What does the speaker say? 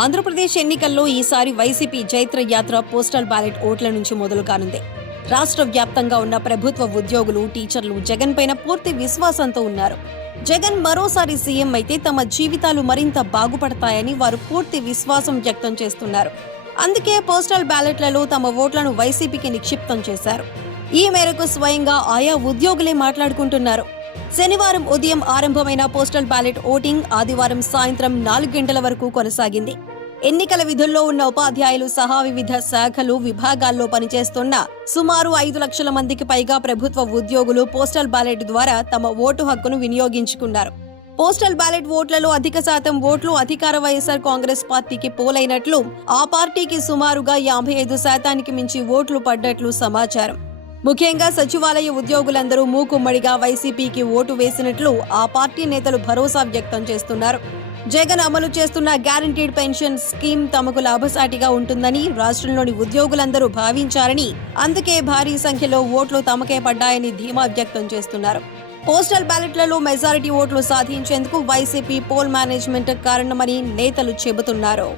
ఆంధ్రప్రదేశ్ ఎన్నికల్లో ఈసారి వైసీపీ జైత్ర యాత్ర పోస్టల్ బ్యాలెట్ ఓట్ల నుంచి మొదలు కానుంది. రాష్ట్ర వ్యాప్తంగా ఉన్న ప్రభుత్వ ఉద్యోగులు టీచర్లు జగన్ పైన పూర్తి విశ్వాసంతో ఉన్నారు. జగన్ మరోసారి సీఎం అయితే తమ జీవితాలు మరింత బాగుపడతాయని వారు పూర్తి విశ్వాసం వ్యక్తం చేస్తున్నారు. అందుకే పోస్టల్ బ్యాలెట్లలో తమ ఓట్లను వైసీపీకి నిక్షిప్తం చేశారు. ఈ మేరకు స్వయంగా ఆయా ఉద్యోగులే మాట్లాడుకుంటున్నారు. శనివారం ఉదయం ఆరంభమైన పోస్టల్ బ్యాలెట్ ఓటింగ్ ఆదివారం సాయంత్రం నాలుగు గంటల వరకు కొనసాగింది. ఎన్నికల విధుల్లో ఉన్న ఉపాధ్యాయులు సహా వివిధ శాఖలు విభాగాల్లో పనిచేస్తున్న సుమారు ఐదు లక్షల మందికి పైగా ప్రభుత్వ ఉద్యోగులు పోస్టల్ బ్యాలెట్ ద్వారా తమ ఓటు హక్కును వినియోగించుకున్నారు. పోస్టల్ బ్యాలెట్ ఓట్లలో అధిక శాతం ఓట్లు అధికార వైఎస్ఆర్ కాంగ్రెస్ పార్టీకి పోలైనట్లు ఆ పార్టీకి సుమారుగా యాభై ఐదు శాతానికి మించి ఓట్లు పడ్డట్లు సమాచారం. ముఖ్యంగా సచివాలయ ఉద్యోగులందరూ మూకుమ్మడిగా వైసీపీకి ఓటు వేసినట్లు ఆ పార్టీ నేతలు భరోసా వ్యక్తం చేస్తున్నారు. జగన్ అమలు చేస్తున్న గ్యారంటీడ్ పెన్షన్ స్కీమ్ తమకు లాభసాటిగా ఉంటుందని రాష్ట్రంలోని ఉద్యోగులందరూ భావించారని అందుకే భారీ సంఖ్యలో ఓట్లు తమకే పడ్డాయని ధీమా వ్యక్తం చేస్తున్నారు. పోస్టల్ బ్యాలెట్లలో మెజారిటీ ఓట్లు సాధించేందుకు వైసీపీ పోల్ మేనేజ్మెంట్ కారణమని నేతలు చెబుతున్నారు.